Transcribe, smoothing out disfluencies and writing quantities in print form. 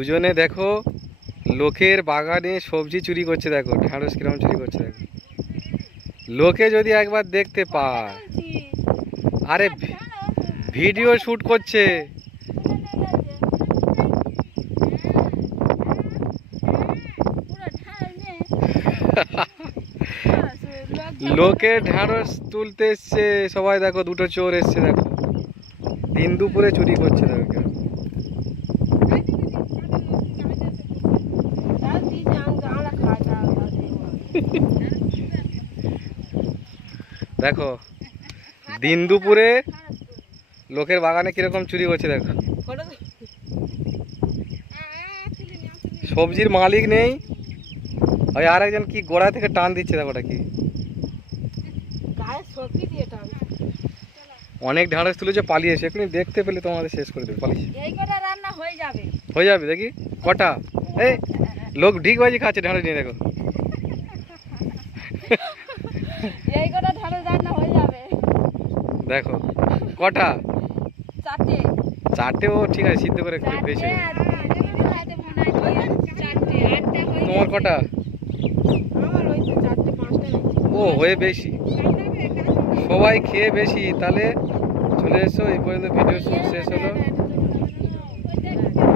দুজনে দেখো লোকের বাগানে সবজি চুরি করছে, দেখো ঢ্যাঁড়স কিরকম চুরি করছে দেখো। লোকে যদি একবার দেখতে পায়, আরে ভিডিও শুট করছে। লোকে ঢ্যাঁড়স তুলতে এসছে সবাই, দেখো দুটো চোর এসছে দেখো, দিন দুপুরে চুরি করছে দেখো কেন। দেখো দিন দুপুরে লোকের বাগানে কিরকম চুরি করছে দেখো। সবজির মালিক নেই, ওই আর একজন কি গোড়া থেকে টান দিচ্ছে দেখো, ওটা কি অনেক ঢ্যাঁড়স তুলেছে পালিয়েছে, এখনই দেখতে পেলে তোমাদের শেষ করে দেবে, পালিয়েছে। হয়ে যাবে দেখি কটা। এই লোক ঢিকবাজি খাচ্ছে ঢ্যাঁড়স নিয়ে দেখো। দেখো কটা, চারটে। ও ঠিক আছে, সিদ্ধ করে বেশি। তোমার কটা? ও হয়ে বেশি, সবাই খেয়ে বেশি। তাহলে চলে এসো, এই পর্যন্ত ভিডিও শেষ হলো।